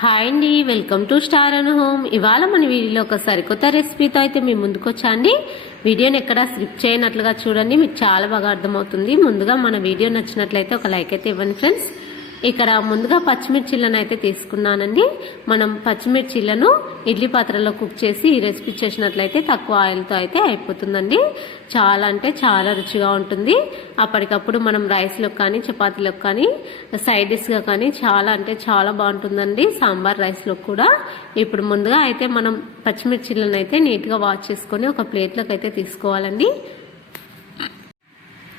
Hi అండి welcome to star on home ఇవాళ మన వీడియోలో ఒక సరికొత్త రెసిపీతో అయితే మీ ముందుకు వచ్చాండి. వీడియోని ఎక్కడ స్లిప్ చేయనట్లుగా చూడండి మీకు చాలా బాగా అర్థమవుతుంది. ముందుగా మన వీడియో నచ్చినట్లయితే ఒక లైక్ అయితే ఇవ్వండి ఫ్రెండ్స్. ఇక్కడ ముందుగా పచ్చిమిర్చిలను అయితే తీసుకున్నానండి. మనం పచ్చిమిర్చిలను ఇడ్లీ పాత్రలో కుక్ చేసి ఈ రెసిపీ చేసినట్లయితే తక్కువ ఆయిల్తో అయితే అయిపోతుందండి. చాలా అంటే చాలా రుచిగా ఉంటుంది. అప్పటికప్పుడు మనం రైస్లో కానీ చపాతీలకు కానీ సైడ్ డిష్గా కానీ చాలా అంటే చాలా బాగుంటుందండి సాంబార్ రైస్లో కూడా. ఇప్పుడు ముందుగా అయితే మనం పచ్చిమిర్చిలను అయితే నీట్గా వాష్ చేసుకొని ఒక ప్లేట్లోకి అయితే తీసుకోవాలండి.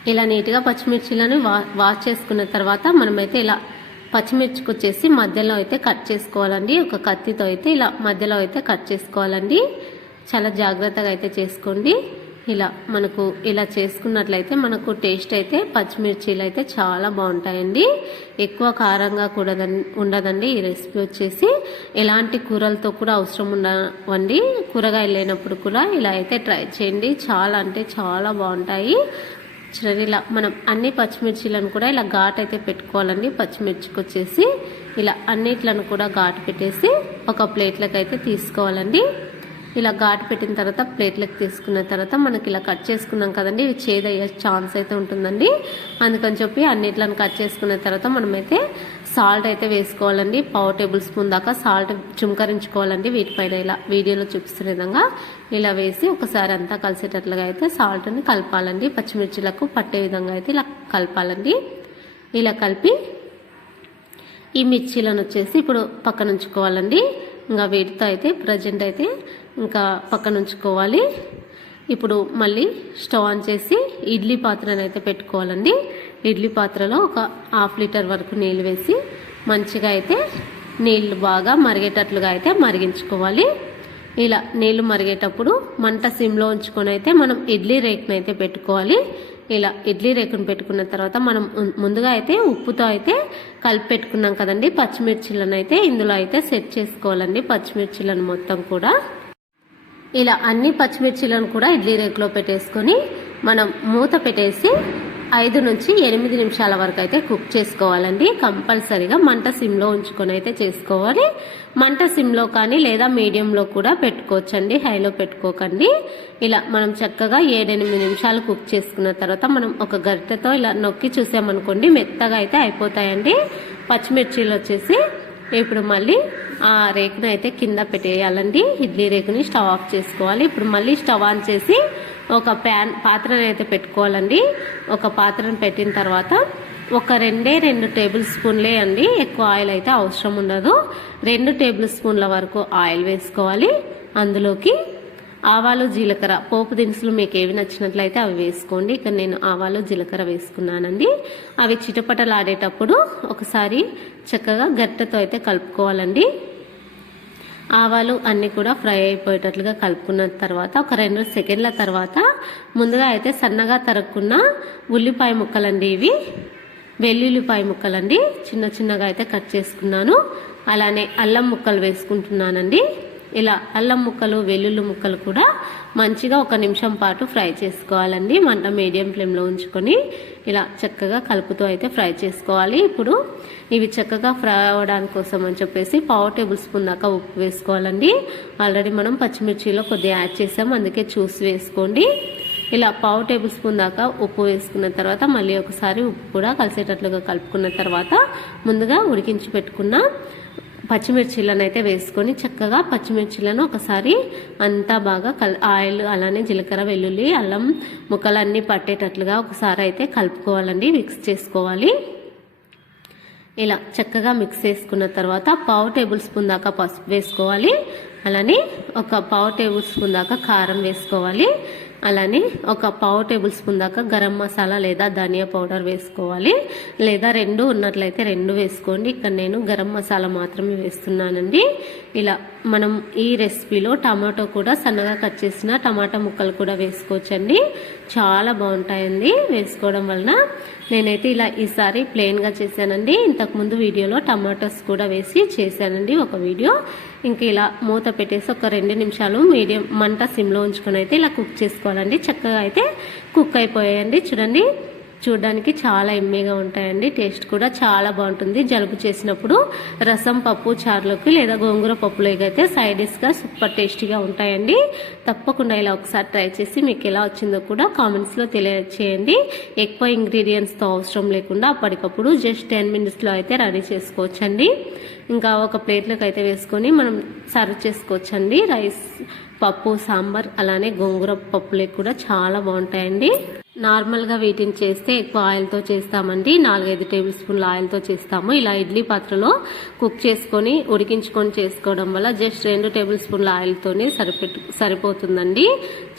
ఇలా నీట్గా పచ్చిమిర్చిలను వా వాష్ చేసుకున్న తర్వాత మనమైతే ఇలా పచ్చిమిర్చికి వచ్చేసి మధ్యలో అయితే కట్ చేసుకోవాలండి. ఒక కత్తితో అయితే ఇలా మధ్యలో అయితే కట్ చేసుకోవాలండి. చాలా జాగ్రత్తగా అయితే చేసుకోండి. ఇలా మనకు ఇలా చేసుకున్నట్లయితే మనకు టేస్ట్ అయితే పచ్చిమిర్చీలు అయితే చాలా బాగుంటాయండి. ఎక్కువ కారంగా కూడా ఉండదండి ఈ రెసిపీ వచ్చేసి. ఎలాంటి కూరలతో కూడా అవసరం ఉండవండి. కూరగాయలు లేనప్పుడు కూడా ఇలా అయితే ట్రై చేయండి. చాలా అంటే చాలా బాగుంటాయి. చూడండి ఇలా మనం అన్ని పచ్చిమిర్చిలను కూడా ఇలా ఘాట్ అయితే పెట్టుకోవాలండి. పచ్చిమిర్చికి వచ్చేసి ఇలా అన్నిట్లను కూడా ఘాటు పెట్టేసి ఒక ప్లేట్లకు అయితే తీసుకోవాలండి. ఇలా ఘాటు పెట్టిన తర్వాత ప్లేట్లకు తీసుకున్న తర్వాత మనకి ఇలా కట్ చేసుకున్నాం కదండి ఇవి చేదయ్యే ఛాన్స్ అయితే ఉంటుందండి. అందుకని చెప్పి అన్నిట్లను కట్ చేసుకున్న తర్వాత మనమైతే సాల్ట్ అయితే వేసుకోవాలండి. పావు టేబుల్ స్పూన్ దాకా సాల్ట్ చుంకరించుకోవాలండి వీటిపైన ఇలా వీడియోలో చూపిస్తున్న విధంగా. ఇలా వేసి ఒకసారి అంతా కలిసేటట్లుగా అయితే సాల్ట్ని కలపాలండి. పచ్చిమిర్చిలకు పట్టే విధంగా అయితే ఇలా కలపాలండి. ఇలా కలిపి ఈ మిర్చీలను వచ్చేసి ఇప్పుడు పక్కన ఉంచుకోవాలండి ఇంకా వీటితో అయితే ప్రజెంట్ అయితే ఇంకా పక్కన ఉంచుకోవాలి ఇప్పుడు మళ్ళీ స్టవ్ ఆన్ చేసి ఇడ్లీ పాత్రను అయితే పెట్టుకోవాలండి. ఇడ్లీ పాత్రలో ఒక హాఫ్ లీటర్ వరకు నీళ్ళు వేసి మంచిగా అయితే నీళ్ళు బాగా మరిగేటట్లుగా అయితే మరిగించుకోవాలి. ఇలా నీళ్ళు మరిగేటప్పుడు మంట సిమ్లో ఉంచుకొని అయితే మనం ఇడ్లీ రేకును అయితే పెట్టుకోవాలి. ఇలా ఇడ్లీ రేకును పెట్టుకున్న తర్వాత మనం ముందుగా అయితే ఉప్పుతో అయితే కలిపి పెట్టుకున్నాం కదండి పచ్చిమిర్చిలను అయితే ఇందులో అయితే సెట్ చేసుకోవాలండి పచ్చిమిర్చిలను మొత్తం కూడా. ఇలా అన్ని పచ్చిమిర్చిలను కూడా ఇడ్లీ రేకులో పెట్టేసుకొని మనం మూత పెట్టేసి ఐదు నుంచి ఎనిమిది నిమిషాల వరకు అయితే కుక్ చేసుకోవాలండి. కంపల్సరీగా మంట సిమ్లో ఉంచుకొని అయితే చేసుకోవాలి. మంట సిమ్లో కానీ లేదా మీడియంలో కూడా పెట్టుకోవచ్చండి. హైలో పెట్టుకోకండి. ఇలా మనం చక్కగా ఏడెనిమిది నిమిషాలు కుక్ చేసుకున్న తర్వాత మనం ఒక గరిటెతో ఇలా నొక్కి చూసామనుకోండి మెత్తగా అయితే అయిపోతాయండి. పచ్చిమిర్చీలు వచ్చేసి ఇప్పుడు మళ్ళీ ఆ రేకును అయితే కింద పెట్టేయాలండి. ఇడ్లీ రేకుని స్టవ్ ఆఫ్ చేసుకోవాలి. ఇప్పుడు మళ్ళీ స్టవ్ ఆన్ చేసి ఒక ప్యాన్ పాత్రను అయితే పెట్టుకోవాలండి. ఒక పాత్రను పెట్టిన తర్వాత ఒక రెండే రెండు టేబుల్ స్పూన్లే అండి. ఎక్కువ ఆయిల్ అయితే అవసరం ఉండదు. రెండు టేబుల్ స్పూన్ల వరకు ఆయిల్ వేసుకోవాలి. అందులోకి ఆవాలు జీలకర్ర. పోపు దినుసులు మీకు ఏవి నచ్చినట్లయితే అవి వేసుకోండి. ఇక్కడ నేను ఆవాలు జీలకర్ర వేసుకున్నానండి. అవి చిటపటలాడేటప్పుడు ఒకసారి చక్కగా గట్టెతో అయితే కలుపుకోవాలండి. ఆవాలు అన్నీ కూడా ఫ్రై అయిపోయేటట్లుగా కలుపుకున్న తర్వాత ఒక రెండు సెకండ్ల తర్వాత ముందుగా అయితే సన్నగా తరుక్కున్న ఉల్లిపాయ ముక్కలండి ఇవి. వెల్లుల్లిపాయ ముక్కలండి. చిన్న చిన్నగా అయితే కట్ చేసుకున్నాను. అలానే అల్లం ముక్కలు వేసుకుంటున్నానండి. ఇలా అల్లం ముక్కలు వెల్లుల్లి ముక్కలు కూడా మంచిగా ఒక నిమిషం పాటు ఫ్రై చేసుకోవాలండి. మంట మీడియం ఫ్లేమ్లో ఉంచుకొని ఇలా చక్కగా కలుపుతూ అయితే ఫ్రై చేసుకోవాలి. ఇప్పుడు ఇవి చక్కగా ఫ్రై అవ్వడానికి కోసం అని చెప్పేసి పావు టేబుల్ స్పూన్ దాకా ఉప్పు వేసుకోవాలండి. ఆల్రెడీ మనం పచ్చిమిర్చిలో కొద్దిగా యాడ్ చేసాం. అందుకే చూసి వేసుకోండి. ఇలా పావు టేబుల్ స్పూన్ దాకా ఉప్పు వేసుకున్న తర్వాత మళ్ళీ ఒకసారి ఉప్పు కూడా కలిసేటట్లుగా కలుపుకున్న తర్వాత ముందుగా ఉడికించి పెట్టుకున్న పచ్చిమిర్చిలను అయితే వేసుకొని చక్కగా పచ్చిమిర్చిలను ఒకసారి అంతా బాగా కల్ ఆయిల్ అలానే జీలకర్ర వెల్లుల్లి అల్లం ముక్కలన్నీ పట్టేటట్లుగా ఒకసారి అయితే కలుపుకోవాలండి మిక్స్ చేసుకోవాలి. ఇలా చక్కగా మిక్స్ చేసుకున్న తర్వాత పావు టేబుల్ స్పూన్ దాకా పసుపు వేసుకోవాలి. అలానే ఒక పావు టేబుల్ స్పూన్ దాకా కారం వేసుకోవాలి. అలానే ఒక పావు టేబుల్ స్పూన్ దాకా గరం మసాలా లేదా ధనియా పౌడర్ వేసుకోవాలి. లేదా రెండు ఉన్నట్లయితే రెండు వేసుకోండి. ఇక్కడ నేను గరం మసాలా మాత్రమే వేస్తున్నానండి. ఇలా మనం ఈ రెసిపీలో టమాటో కూడా సన్నగా కట్ చేసిన టమాటా ముక్కలు కూడా వేసుకోవచ్చండి. చాలా బాగుంటాయండి వేసుకోవడం వలన. నేనైతే ఇలా ఈసారి ప్లెయిన్గా చేశానండి. ఇంతకుముందు వీడియోలో టమాటోస్ కూడా వేసి చేశానండి ఒక వీడియో. ఇంక ఇలా మూత పెట్టేసి ఒక రెండు నిమిషాలు మీడియం మంట సిమ్లో ఉంచుకొని అయితే ఇలా కుక్ చేసుకోవాలండి. చక్కగా అయితే కుక్ అయిపోయాయండి. చూడండి. చూడడానికి చాలా ఎమ్మీగా ఉంటాయండి. టేస్ట్ కూడా చాలా బాగుంటుంది. జలుబు చేసినప్పుడు రసం పప్పు చారులోకి లేదా గోంగూర పప్పులోకి అయితే సైడ్ డిష్గా సూపర్ టేస్టీగా ఉంటాయండి. తప్పకుండా ఇలా ఒకసారి ట్రై చేసి మీకు ఎలా వచ్చిందో కూడా కామెంట్స్లో తెలియచేయండి. ఎక్కువ ఇంగ్రీడియంట్స్తో అవసరం లేకుండా అప్పటికప్పుడు జస్ట్ టెన్ మినిట్స్లో అయితే రెడీ చేసుకోవచ్చండి. ఇంకా ఒక ప్లేట్లోకి అయితే వేసుకొని మనం సర్వ్ చేసుకోవచ్చండి. రైస్ పప్పు సాంబార్ అలానే గోంగూర పప్పులే కూడా చాలా బాగుంటాయండి. నార్మల్గా వీటిని చేస్తే ఎక్కువ ఆయిల్తో చేస్తామండి. నాలుగైదు టేబుల్ స్పూన్ల ఆయిల్తో చేస్తాము. ఇలా ఇడ్లీ పాత్రలో కుక్ చేసుకొని ఉడికించుకొని చేసుకోవడం వల్ల జస్ట్ రెండు టేబుల్ స్పూన్ల ఆయిల్తోనే సరిపెట్టు సరిపోతుందండి.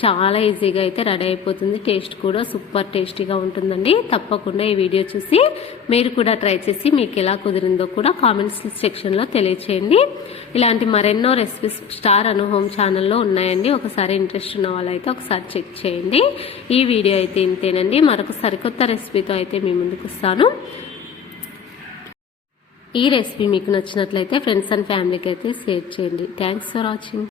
చాలా ఈజీగా అయితే రెడీ అయిపోతుంది. టేస్ట్ కూడా సూపర్ టేస్టీగా ఉంటుందండి. తప్పకుండా ఈ వీడియో చూసి మీరు కూడా ట్రై చేసి మీకు ఎలా కుదిరిందో కూడా కామెంట్స్ సెక్షన్లో తెలియచేయండి. ఇలాంటి మరెన్నో రెసిపీస్ స్టార్ అను హోమ్ ఛానల్లో ఉన్నాయండి. ఒకసారి ఇంట్రెస్ట్ ఉన్న వాళ్ళైతే ఒకసారి చెక్ చేయండి. ఈ వీడియో అయితే ఇంతేనండి మరొక సరికొత్త రెసిపీతో అయితే మీ ముందుకు వస్తాను. ఈ రెసిపీ మీకు నచ్చినట్లయితే ఫ్రెండ్స్ అండ్ ఫ్యామిలీకి అయితే షేర్ చేయండి. Thanks for watching